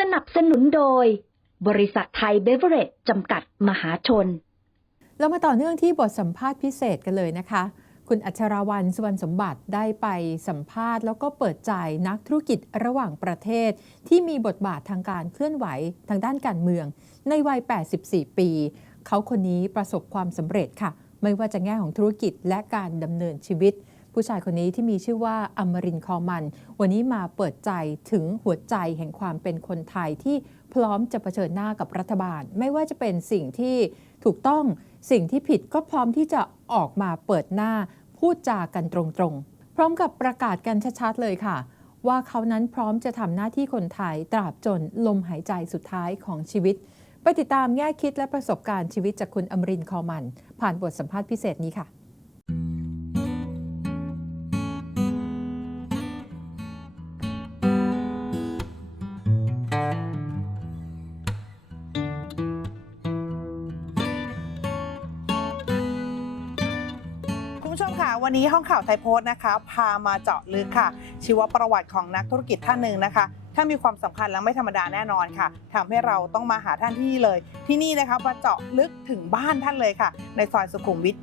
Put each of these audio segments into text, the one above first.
สนับสนุนโดย บริษัทไทยเบเวอร์เรจจำกัดมหาชน เรามาต่อเนื่องที่บทสัมภาษณ์พิเศษกันเลยนะคะ คุณอัชราวันสุวรรณสมบัติได้ไปสัมภาษณ์ แล้วก็เปิดใจนักธุรกิจระหว่างประเทศ ที่มีบทบาททางการเคลื่อนไหวทางด้านการเมือง ในวัย 84 ปี เขาคนนี้ประสบความสำเร็จค่ะ ไม่ว่าจะแง่ของธุรกิจและการดำเนินชีวิต ผู้ชายคนนี้ที่มีชื่อว่าอมรินคอมัน วันนี้มาเปิดใจถึงหัวใจแห่งความเป็นคนไทยที่พร้อมจะเผชิญหน้ากับรัฐบาล ไม่ว่าจะเป็นสิ่งที่ถูกต้องสิ่งที่ผิดก็พร้อมที่จะออกมาเปิดหน้าพูดจากันตรงๆ พร้อมกับประกาศกันชัดๆเลยค่ะ ว่าเขานั้นพร้อมจะทำหน้าที่คนไทยตราบจนลมหายใจสุดท้ายของชีวิต ไปติดตามแง่คิดและประสบการณ์ชีวิตจากคุณอมรินคอมัน ผ่านบทสัมภาษณ์พิเศษนี้ค่ะ วันนี้ห้องข่าวไทยโพสต์นะคะ พามาเจาะลึกค่ะ ชีวประวัติของนักธุรกิจท่านหนึ่งนะคะท่านมีความสำคัญและไม่ธรรมดาแน่นอนค่ะทำให้เราต้องมาหาท่านที่นี่เลย ที่นี่นะคะมาเจาะลึกถึงบ้านท่านเลยค่ะ ในซอยสุขุมวิท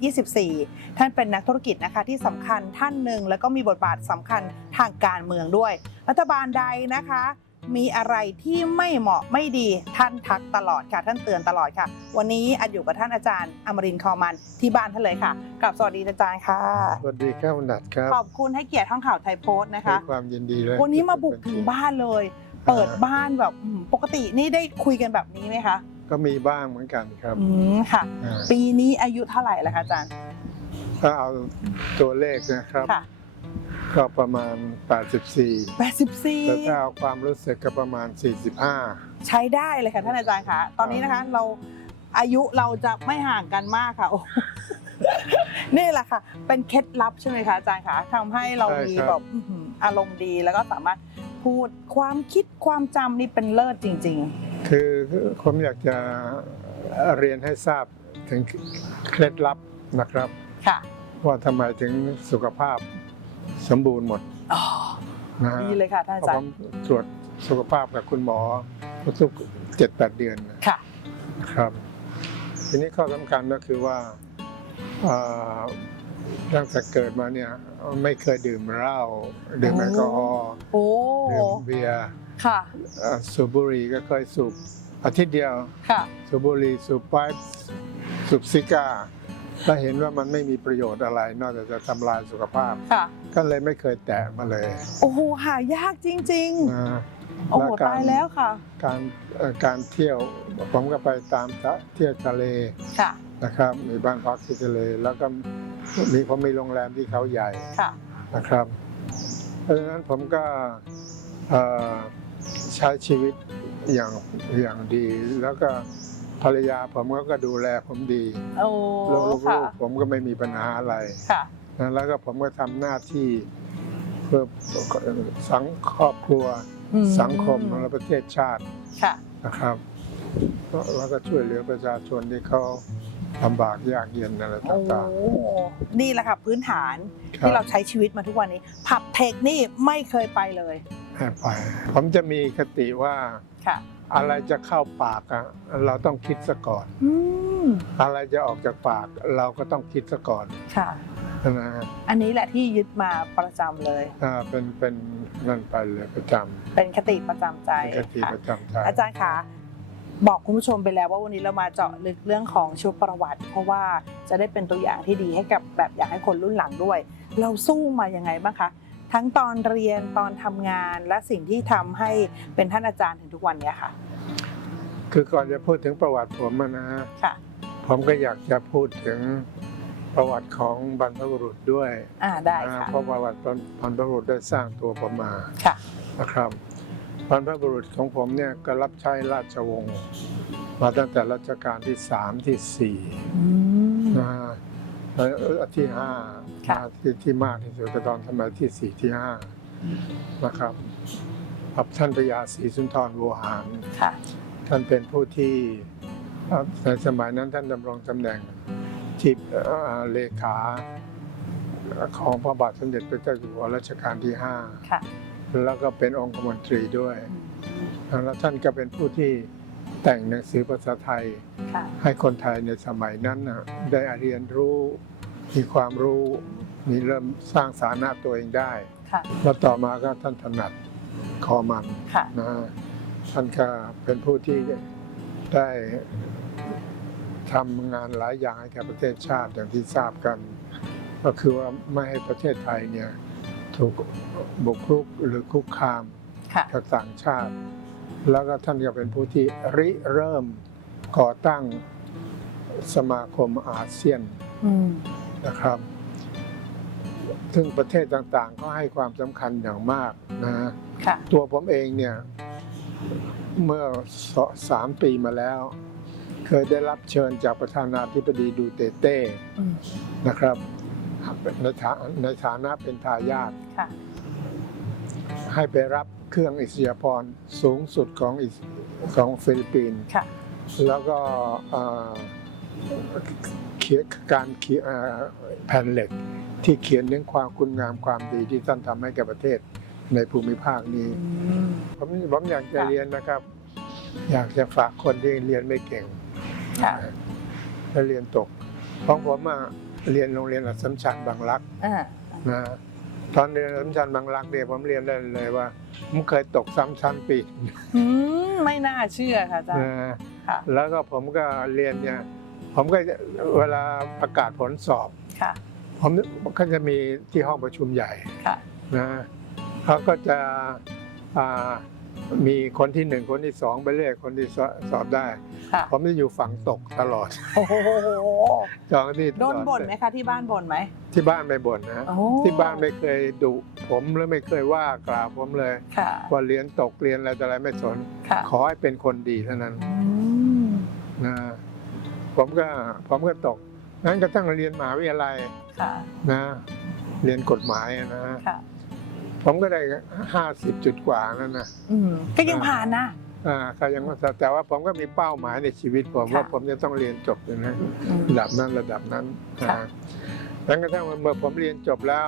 24 ท่านเป็นนักธุรกิจนะคะที่สำคัญท่านหนึ่งแล้วก็มีบทบาทสำคัญทางการเมืองด้วย รัฐบาลใดนะคะ มีอะไรที่ไม่เหมาะไม่ดีท่านทักตลอดค่ะ ท่านเตือนตลอดค่ะ วันนี้อัดอยู่กับท่านอาจารย์อมรินทร์คอมันที่บ้านท่านเลยค่ะกับสวัสดีอาจารย์ค่ะ สวัสดีครับคุณนัดครับขอบคุณให้เกียรติห้องข่าวไทยโพสต์นะคะ ด้วยความยินดีเลยวันนี้มาบุกถึงบ้านเลย เปิดบ้านแบบอืมปกตินี่ได้คุยกันแบบนี้ไหมคะก็มีบ้างเหมือนกันครับอืมค่ะ อ่าปีนี้อายุเท่าไหร่แล้วคะอาจารย์ถ้าเอาตัวเลขนะครับ ค่ะ ก็ประมาณ 84 84แต่ถ้าเอาความรู้สึกก็ประมาณ 45 ใช้ได้เลยค่ะท่านอาจารย์คะตอนนี้นะคะเราอายุเราจะไม่ห่างกันมากค่ะโอ้นี่แหละค่ะ เป็นเคล็ดลับใช่ไหมคะอาจารย์คะทำให้เราใช่มีครับ แบบอื้อหืออารมณ์ดีแล้วก็สามารถพูดความคิดความจำนี่เป็นเลิศจริง คือผมอยากจะเรียนให้ทราบถึงเคล็ดลับนะครับ ๆ ค่ะ ว่าทำไมถึงสุขภาพ สมบูรณ์หมดอ๋อนะฮะดีเลยค่ะท่านเพอาราะจารผมย์ตรวจสุขภาพกับคุณหมอทุกๆ7-8เดือนนะค่ะครับ ทีนี้ข้อสำคัญก็คือว่าเอ่อตั้งแต่เกิดมาเนี่ยไม่เคยดื่มเหล้าดื่มแอลกอฮอล์โอ้ดื่มเบียร์ค่ะเอ่อสูบบุหรี่ก็เคยสูบอาทิตย์เดียวค่ะสูบบุหรี่สูบไป๊ป์สูบซิก้า แล้วเห็นว่ามันไม่มีประโยชน์อะไร นอกจากจะทำลายสุขภาพ ค่ะ ก็เลยไม่เคยแตะมาเลยโอ้โหหายากจริง นะ ๆ โอ้โหและการ ตายแล้วค่ะ การเอ่อการเที่ยวผมก็ไปตามทะเที่ยวทะเลค่ะ นะครับ มีบ้านพักที่ทะเล แล้วก็มีผมมีโรงแรมที่เขาใหญ่ ค่ะ นะครับ เพราะฉะนั้นผมก็เอ่อใช้ชีวิตอย่างอย่างดี แล้วก็ ภรรยาผมก็ดูแลผมดีโอ้ลูกค่ะๆผมก็ไม่มีปัญหาอะไรค่ะ นะแล้วก็ผมก็ทำหน้าที่เพื่อสังครอบครัว อืมสังคมและประเทศชาติค่ะ นะครับแล้วก็ช่วยเหลือประชาชนที่เขาลำบากยากเย็นอะไรโอ้ต่างนี่แหละค่ะพื้นฐานๆที่เราใช้ชีวิตมาทุกวันนี้ ผับเทคนี่ไม่เคยไปเลยให้ไปผมจะมีคติว่าค่ะ อะไรจะเข้าปากอะเราต้องคิดซะก่อน อืมอะไรจะออกจากปากเราก็ต้องคิดซะก่อนค่ะ นะฮะอันนี้แหละที่ยึดมาประจำเลย อ่าเป็นเป็นนั่นไปเลยประจเป็นคติประจำใจำเป็นคติค่ะ ประจำใจ อาจารย์คะบอกคุณผู้ชมไปแล้วว่าวันนี้เรามาเจาะลึกเรื่องของชีวประวัติ เพราะว่าจะได้เป็นตัวอย่างที่ดีให้กับแบบอยากให้คนรุ่นหลังด้วย เราสู้มายังไงบ้างคะ ทั้งตอนเรียนตอนทำงาน และสิ่งที่ทำให้เป็นท่านอาจารย์ถึงทุกวันเนี้ยค่ะ คือก่อนจะพูดถึงประวัติผมอะนะฮะค่ะผมก็อยากจะพูดถึงประวัติของบรรพบุรุษด้วยอ่าได้นะค่ะเพราะประวัติบรรพบุรุษได้สร้างตัวผมมาค่ะนะครับบรรพบุรุษของผมเนี่ยก็รับใช้ราชวงศ์มาตั้งแต่รัชกาลที่สามที่สี่อืมนะฮะ แล้วที่ห้าค่ะนะที่ที่มากที่สุดก็ตอนสมัยที่สี่ที่ห้านะครับกับท่านพระยาศรีสุนทรโวหาร ค่ะ ท่านเป็นผู้ที่เอ่อในสมัยนั้นท่านดำรงตำแหน่งที่เอ่อเลขาของพระบาทสมเด็จพระเจ้าอยู่หัวรัชกาลที่ห้าค่ะแล้วก็เป็นองคมนตรีด้วยอืมแล้วท่านก็เป็นผู้ที่ แต่งหนังสือภาษาไทย ค่ะ ให้คนไทยในสมัยนั้นน่ะได้เรียนรู้ มีความรู้ มีเริ่มสร้างฐานะตัวเองได้ ค่ะ แล้วต่อมาก็ท่านถนัดคอมันค่ะ นะฮะท่านก็เป็นผู้ที่ได้ทำงานหลายอย่างให้กับประเทศชาติอย่างที่ทราบกัน ก็คือว่าไม่ให้ประเทศไทยเนี่ยถูกบุกรุกหรือคุกคามค่ะ จากต่างชาติ แล้วก็ท่านก็เป็นผู้ที่ริเริ่มก่อตั้งสมาคมอาเซียนอืมนะครับ ซึ่งประเทศต่างๆ ก็ให้ความสำคัญอย่างมากนะฮะค่ะตัวผมเองเนี่ย เมื่อสสามปีมาแล้ว เคยได้รับเชิญจากประธานาธิบดีดูเตเต้อืมนะครับในฐาในฐานะเป็นทายาทค่ะให้ไปรับ เครื่องอิสริยาภรณ์สูงสุดของอิสของฟิลิปปินส์ค่ะ แล้วก็เอ่อเขียนการเขียนเอ่อแผ่นเหล็ก ที่เขียนเรื่องความคุณงามความดีที่ท่านทำให้แก่ประเทศในภูมิภาคนี้อืมผมผมอยากจะค่ะเรียนนะครับ อยากจะฝากคนที่เรียนไม่เก่งค่ะและเรียนตกของผมอะเรียนโรงเรียนอัสสัมชัญบางรักอ่านะตอนเรียนอัสสัมชัญบางรักเนี่ยผมเรียนได้เลยว่า ผมเคยตกซ้ำชั้นปีอืมไม่น่าเชื่อค่ะอาจารย์ นะค่ะ แล้วก็ผมก็เรียนเนี่ย ผมก็จะเวลาประกาศผลสอบ ค่ะ ผมก็จะมีที่ห้องประชุมใหญ่ค่ะ นะเขาก็จะอ่ามีคนที่หนึ่งคนที่สองไปเรื่อยคนที่สสอบได้ ค่ะ ผมจะอยู่ฝั่งตกตลอด โอ้โหจองที่โดนบ่นไหมคะที่บ้านบ่นไหม ที่บ้านไม่บ่นนะ โอ้ ที่บ้านไม่เคยดุผมหรือไม่เคยว่ากล่าวผมเลย ค่ะว่าเรียนตกเรียนอะไรแต่อะไรไม่สน ค่ะขอให้เป็นคนดีเท่านั้นอืมนะผมก็ผมก็ตกงั้นก็ตั้งเรียนมหาวิทยาลัยค่ะนะ เรียนกฎหมายนะ ค่ะ ผมก็ได้ห้าสิบจุดกว่านั่นนะ อืมก็ยังผ่านนะอ่า ก็ยังว่าแต่ว่าผมก็มีเป้าหมายในชีวิตผมค่ะว่าผมจะต้องเรียนจบนะอืมระดับนั้นระดับนั้นค่ะอ่าแล้วกระทั่งเมื่อผมเรียนจบแล้ว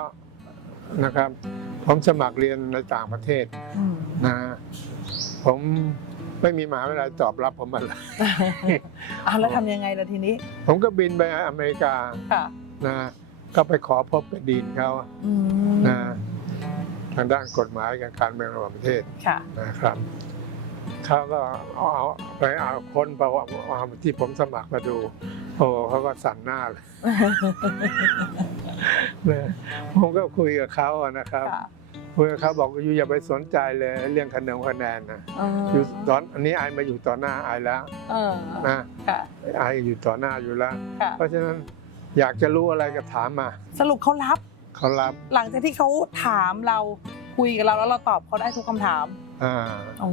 นะครับ ผมสมัครเรียนในต่างประเทศอืมนะผมไม่มีมหาวิทยาลัยตอบรับผมมาเลยอะแล้วทำยังไงล่ะทีนี้ ผมก็บินไปอเมริกาค่ะนะก็ไปขอพบกับดีนเขาอืมนะทางด้านกฎหมายกับการเมืองระหว่างประเทศค่ะนะครับ เขาก็เอาไปเอาคนประวัติเอาที่ผมสมัครมาดู โอ้เขาก็สั่นหน้าเลยนะผมก็คุยกับเขาอะนะครับค่ะคุยกับเขาบอกอยู่อย่าไปสนใจเลยเรื่องคะแนนคะแนนนะเอออยู่ตอนอันนี้ไอมาอยู่ต่อหน้าไอแล้วเออนะค่ะไออยู่ต่อหน้าอยู่แล้วค่ะเพราะฉะนั้นอยากจะรู้อะไรก็ถามมา สรุปเขารับเขารับ หลังจากที่เขาถามเราคุยกับเราแล้วเราตอบเขาได้ทุกคำถาม อ่าโอ้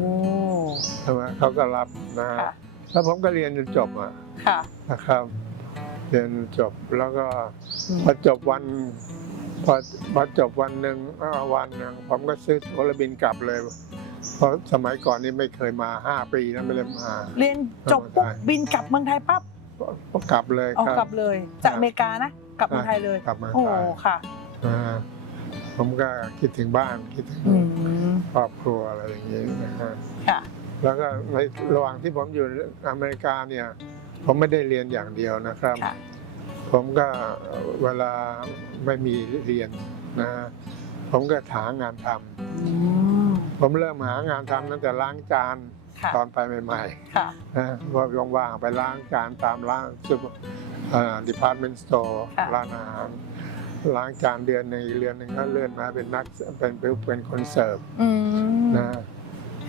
ใช่ไหมเขาก็รับนะค่ะแล้วผมก็เรียนจนจบอะค่ะนะครับ เรียนจบแล้วก็อืมพอจบวันพอพอจบวันหนึ่งเอ่อวันหนึ่งผมก็ซื้อตั๋วแล้วบินกลับเลย เพราะสมัยก่อนนี่ไม่เคยมาห้าปีแล้วไม่ได้มา เรียนจบปุ๊บบินกลับเมืองไทยปั๊บก็กลับเลยเอาครับ กลับเลย จากอเมริกานะ กลับเมืองไทยเลย กลับมาโอ้ไทยค่ะ อ่า ผมก็คิดถึงบ้านคิดถึงอืมครอบครัวอะไรอย่างนี้นะฮะค่ะแล้วก็ในระหว่างที่ผมอยู่อเมริกาเนี่ย ผมไม่ได้เรียนอย่างเดียวนะครับค่ะผมก็เวลาไม่มีเรียนนะผมก็หางานทำอืมผมเริ่มหางานทำตั้งแต่ล้างจานค่ะตอนไปใหม่ค่ะๆนะว่าว่างๆไปล้างจานตามร้านซุปดีพาร์ตเมนต์สโตร์ค่ะร้านอาหาร ล้างจานเดือนหนึ่งอีกเดือนหนึ่งก็เลื่อนมาเป็นนักเป็นเป็นเป็นคนเสิร์ฟอืมนะ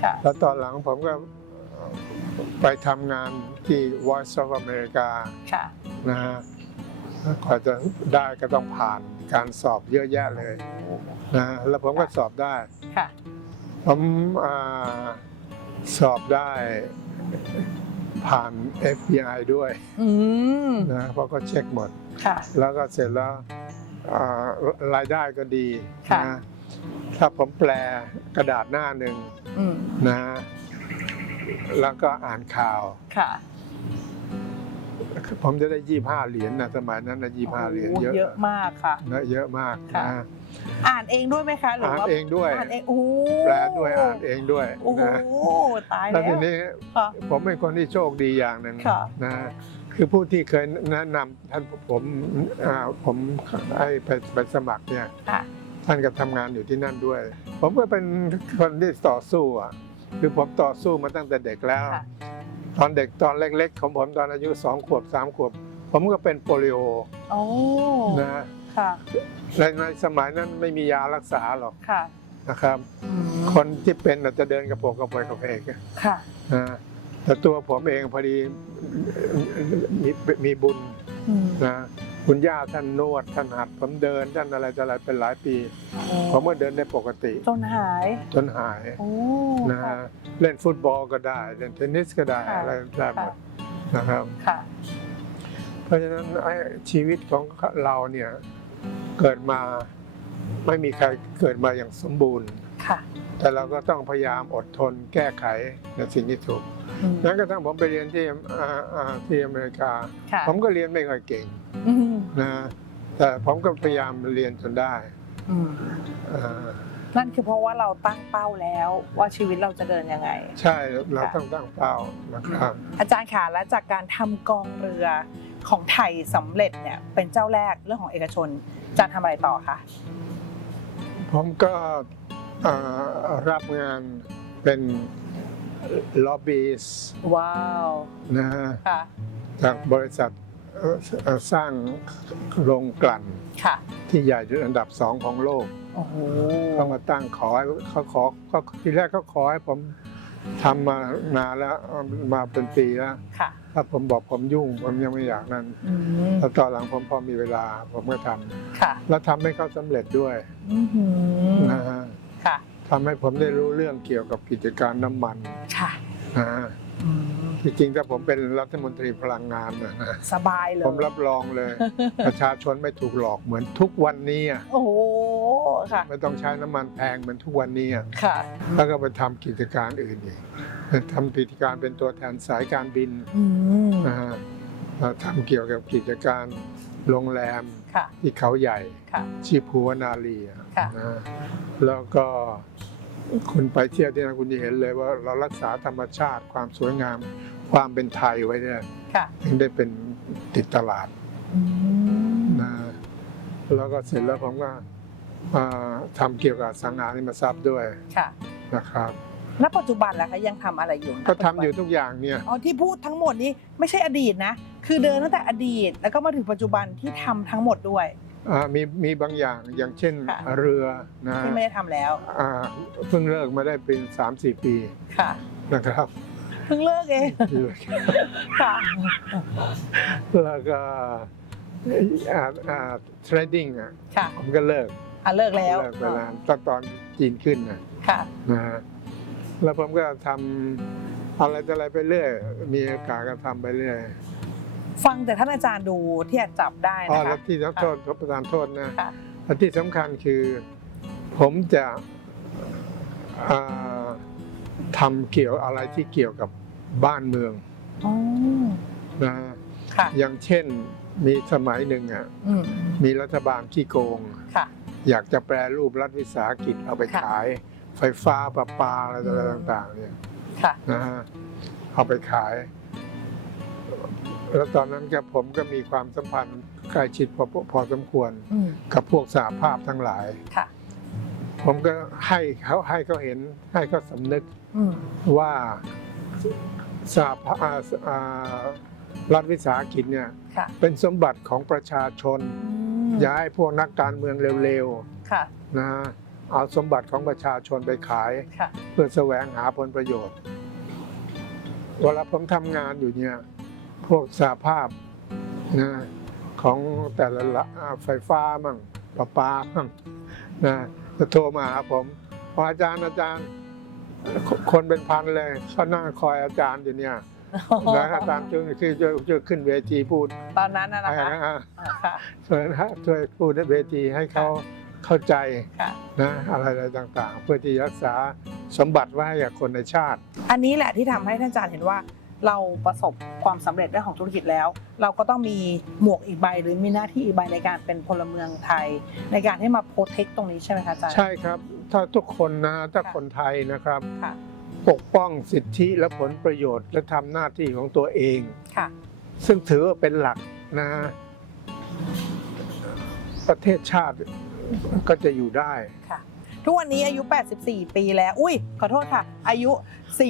ค่ะแล้วตอนหลังผมก็ไปทำงานที่ Voice of America ค่ะนะฮะกว่าจะได้ก็ต้องผ่านการสอบเยอะแยะเลยนะฮะแล้วผมก็สอบได้ ค่ะ ผมอาสอบได้ผ่าน FBI ด้วยอืมนะเพราะก็เช็คหมด ค่ะ แล้วก็เสร็จแล้วอ่า รายได้ก็ดีค่ะนะถ้าผมแปลกระดาษหน้าหนึ่งอืมนะแล้วก็อ่านข่าว ค่ะผมจะได้ยี่ห้าเหรียญนะสมัยนั้นนะยี่ห้าเหรียญโอ้เยอะเยอะมากค่ะ นะเยอะมากค่ะ นะ อ่านเองด้วยไหมคะหรืออ่านว่าเองด้วย อ่านเองโอ้โหแปลด้วยอ่านเองด้วยโอ้โหนะตายแล้แล้ววทีนี้ค่ะ ผมเป็นคนที่โชคดีอย่างหนึ่งค่ะ นะ คือผู้ที่เคยแนะนำท่านผมอ่าผมให้ไปไปสมัครเนี่ยค่ะท่านก็ทำงานอยู่ที่นั่นด้วย ผมก็เป็นคนที่ต่อสู้อะคือผมต่อสู้มาตั้งแต่เด็กแล้วค่ะตอนเด็กตอนเล็ก ๆ ของผมตอนอายุสองขวบสามขวบ ผมก็เป็นโปลิโอโอ้นะค่ะในในสมัยนั้นไม่มียารักษาหรอกค่ะนะครับอืมคนที่เป็นอาจจะเดินกระโปรงกระโปรงกระเพกค่ะนะ แต่ตัวผมเองพอดีมีมีบุญอืมนะคุณย่าท่านนวดท่านหัดผมเดินท่านอะไรจะอะไรเป็นหลายปี ผมก็เดินได้ปกติจนหายจนหายโอ้นะค่ะเล่นฟุตบอลก็ได้ เล่นเทนนิสก็ได้ค่ะอะไรได้หมดนะครับค่ะเพราะฉะนั้นไอ้ชีวิตของเราเนี่ยเกิดมาไม่มีใครเกิดมาอย่างสมบูรณ์ค่ะ แต่เราก็ต้องพยายามอดทนแก้ไขในสิ่งที่ถูกอืมนั้นก็ทั้งผมไปเรียนที่อ่าอ่าที่อเมริกาค่ะผมก็เรียนไม่ค่อยเก่งอืมนะแต่ผมก็พยายามเรียนจนได้อืมอ่านั่นคือเพราะว่าเราตั้งเป้าแล้วว่าชีวิตเราจะเดินยังไง ใช่เราค่ะต้องตั้งเป้านะครับ อาจารย์ค่ะและจากการทำกองเรือของไทยสำเร็จเนี่ยเป็นเจ้าแรกเรื่องของเอกชนอาจารย์ทำอะไรต่อคะผมก็อ่า รับงานเป็นล็อบบี้ว้าวนะฮะค่ะจากบริษัทเอ่อเอ่อสร้างโรงกลั่นค่ะที่ใหญ่ที่อันดับสองของโลกโอ้โหเขามาตั้งขอให้เขาขอเขาทีแรกเขาขอให้ผมทำมานานแล้วมาเป็นปีแล้วค่ะถ้าผมบอกผมยุ่งผมยังไม่อยากนั่นอืมแล้วตอนหลังผมพอมีเวลาผมก็ทำค่ะแล้วทำให้เขาสำเร็จด้วยอือหือนะฮะ ค่ะ ทำให้ผมได้รู้เรื่องเกี่ยวกับกิจการน้ำมันค่ะนะฮะอืมที่จริงถ้าผมเป็นรัฐมนตรีพลังงานนะนะสบายเลย ผมรับรองเลย ประชาชนไม่ถูกหลอกเหมือนทุกวันนี้อะโอ้โหค่ะ ไม่ต้องใช้น้ำมันแพงเหมือนทุกวันนี้อะค่ะแล้วก็ไปทำกิจการอื่นอีกทำกิจการเป็นตัวแทนสายการบินอืมนะฮะแล้วทำเกี่ยวกับกิจการโรงแรม ค่ะ ที่เขาใหญ่ค่ะชีภูวนารีอะค่ะนะฮะแล้วก็คุณไปเที่ยวที่นั่นคุณจะเห็นเลยว่าเรารักษาธรรมชาติความสวยงาม ความเป็นไทยไว้เนี่ยค่ะถึงได้เป็นติดตลาดอืมนะแล้วก็เสร็จแล้วผมก็อ่าทำเกี่ยวกับสังหาริมทรัพย์ด้วยค่ะนะครับ ณปัจจุบันล่ะคะยังทำอะไรอยู่ณก็ปัจจุทำบันอยู่ทุกอย่างเนี่ยอ๋อที่พูดทั้งหมดนี้ไม่ใช่อดีตนะ คือเดินตั้งแต่อดีต แล้วก็มาถึงปัจจุบันที่ทำทั้งหมดด้วย อ่ามีมีบางอย่างอย่างเช่นค่ะ เรือนะที่ไม่ได้ทำแล้วอ่าเพิ่งเลิกมาได้เป็นสามสี่ปีค่ะนะครับเพิ่งเลิกเองค่ะแล้วก็อ่าอ่า trading อะค่ะผมก็เลิกอะเลิกแล้วเลิกไปนานตอนตอนจีนขึ้นนะค่ะนะฮะ แล้วผมก็ทำอะไรต่ออะไรไปเรื่อยมีโอกาสก็ทำไปเรื่อยฟังแต่ท่านอาจารย์ดูที่อาจจับได้อ๋อนะแล้คะ วที่ต้องโทษประธานโทษนะค่ะ และที่สำคัญคือ ผมจะอ่าทำเกี่ยวอะไรที่เกี่ยวกับบ้านเมืองอ๋อนะค่ะอย่างเช่นมีสมัยหนึ่งอะอืมมีรัฐบาลขี้โกง ค่ะ อยากจะแปรรูปรัฐวิสาหกิจเอาไปค่ะ ขาย ไฟฟ้าประปาอะไรอืมต่าง ๆ เนี่ยค่ะนะฮะเอาไปขาย แล้วตอนนั้นก็ผมก็มีความสัมพันธ์ใกล้ชิดพอพอสมควรอืมกับพวกสหภาพทั้งหลาย ค่ะ ผมก็ให้เขาให้เขาเห็นให้เขาสำนึกอืมว่าสหภาพอ่าอ่ารัฐวิสาหกิจเนี่ยค่ะเป็นสมบัติของประชาชนมอย่าให้พวกนักการเมืองเร็วค่ะ ๆนะ เอาสมบัติของประชาชนไปขาย ค่ะเพื่อแสวงหาผลประโยชน์ เวลาผมทำงานอยู่เนี่ย พวกสาภาพนะของแต่ละละอ่าไฟฟ้ามั่งประปามั่งนะจะโทรมาหาผมพออาจารย์อาจารย์ คนเป็นพันเลยเขานั่งคอยอาจารย์อยู่เนี่ยนะอาจารย์ช่วยคือช่วยช่วยขึ้นเวทีพูดตอนนั้นนะนะคะอ่าอ่าค่ะ ช่วยนะช่วยพูดในเวทีให้เขา เข้าใจค่ะ นะอะไรอะไรต่างๆ เพื่อที่จะรักษาสมบัติไว้ให้กับคนในชาติ อันนี้แหละที่ทำให้ท่านอาจารย์เห็นว่า เราประสบความสำเร็จเรื่องของธุรกิจแล้ว เราก็ต้องมีหมวกอีกใบหรือมีหน้าที่อีกใบในการเป็นพลเมืองไทย ในการที่มาโปรเทคตรงนี้ใช่ไหมคะอาจารย์ ใช่ครับ ถ้าทุกคนนะถ้าค่ะคนไทยนะครับ ค่ะ ปกป้องสิทธิและผลประโยชน์ และทำหน้าที่ของตัวเอง ค่ะ ซึ่งถือว่าเป็นหลักนะประเทศชาติ ก็จะอยู่ได้ ค่ะ ทุกวันนี้อายุ 84 ปีแล้ว อุ้ย ขอโทษค่ะ อายุ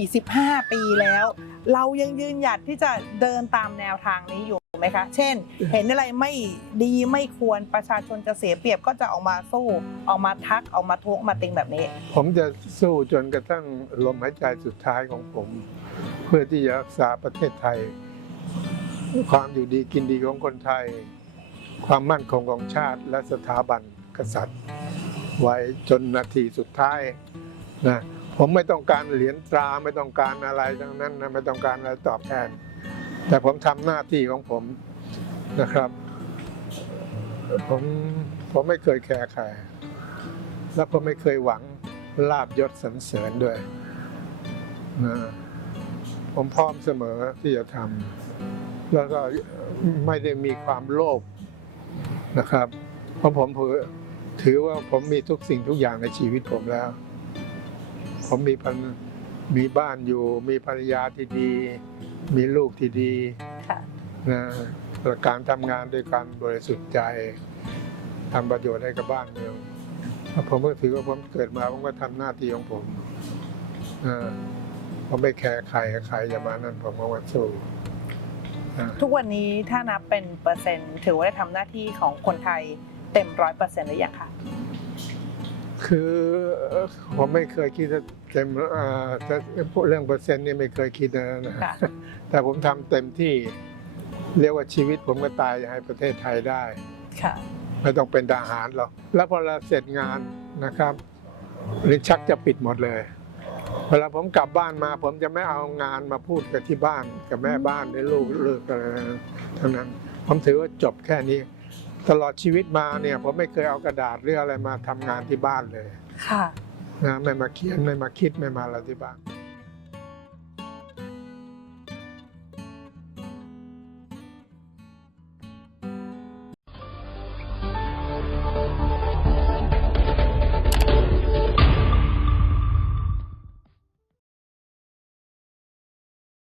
45 ปีแล้ว เรายังยืนหยัดที่จะเดินตามแนวทางนี้อยู่ไหมคะ เช่น เห็นอะไรไม่ดีไม่ควรประชาชนจะเสียเปรียบก็จะออกมาสู้ ออกมาทักออกมาทวงมาติงแบบนี้ ผมจะสู้จนกระทั่งลมหายใจสุดท้ายของผม เพื่อที่จะรักษาประเทศไทย ความอยู่ดีกินดีของคนไทย ความมั่นคงของชาติและสถาบัน กษัตริย์ ไว้จนนาทีสุดท้ายนะผมไม่ต้องการเหรียญตราไม่ต้องการอะไรทั้งนั้นนะไม่ต้องการอะไรตอบแทน แต่ผมทำหน้าที่ของผมนะครับ ผมผมไม่เคยแคร์ใครแล้วผมไม่เคยหวังลาบยศสรรเสริญด้วยนะผมพร้อมเสมอที่จะทำแล้วก็ไม่ได้มีความโลภนะครับ เพราะผมเผ ถือว่าผมมีทุกสิ่งทุกอย่างในชีวิตผมแล้ว ผมมีพันมีบ้านอยู่ มีภรรยาที่ดี มีลูกที่ดีค่ะนะและการทำงานด้วยการบริสุทธิ์ใจทำประโยชน์ให้กับบ้านเมืองผมก็ถือว่าผมเกิดมาผมก็ทำหน้าที่ของผมนะผมไม่แคร์ใครใครจะมานั่นผมก็ว่าสู้นะทุกวันนี้ถ้านับเป็นเปอร์เซ็นต์ ถือว่าได้ทำหน้าที่ของคนไทย เต็มร้อยเปอร์เซ็นต์หรือยังคะคือผมไม่เคยคิดจะเต็มเอ่อจะพูดเรื่องเปอร์เซ็นต์นี่ไม่เคยคิดนะนะค่ะแต่ผมทำเต็มที่ เรียกว่าชีวิตผมก็ตายให้ประเทศไทยได้ค่ะไม่ต้องเป็นทหารหรอกแล้วพอเราเสร็จงานนะครับลิ้นชักจะปิดหมดเลย เวลาผมกลับบ้านมา ผมจะไม่เอางานมาพูดกับที่บ้านกับแม่บ้านหรือลูกเลิกอะไรทั้งนั้น ผมถือว่าจบแค่นี้ ตลอดชีวิตมาเนี่ยผมไม่เคยเอากระดาษหรืออะไรมาทำงานที่บ้านเลยค่ะ นะไม่มาเขียนไม่มาคิดไม่มาอะไรที่บ้าน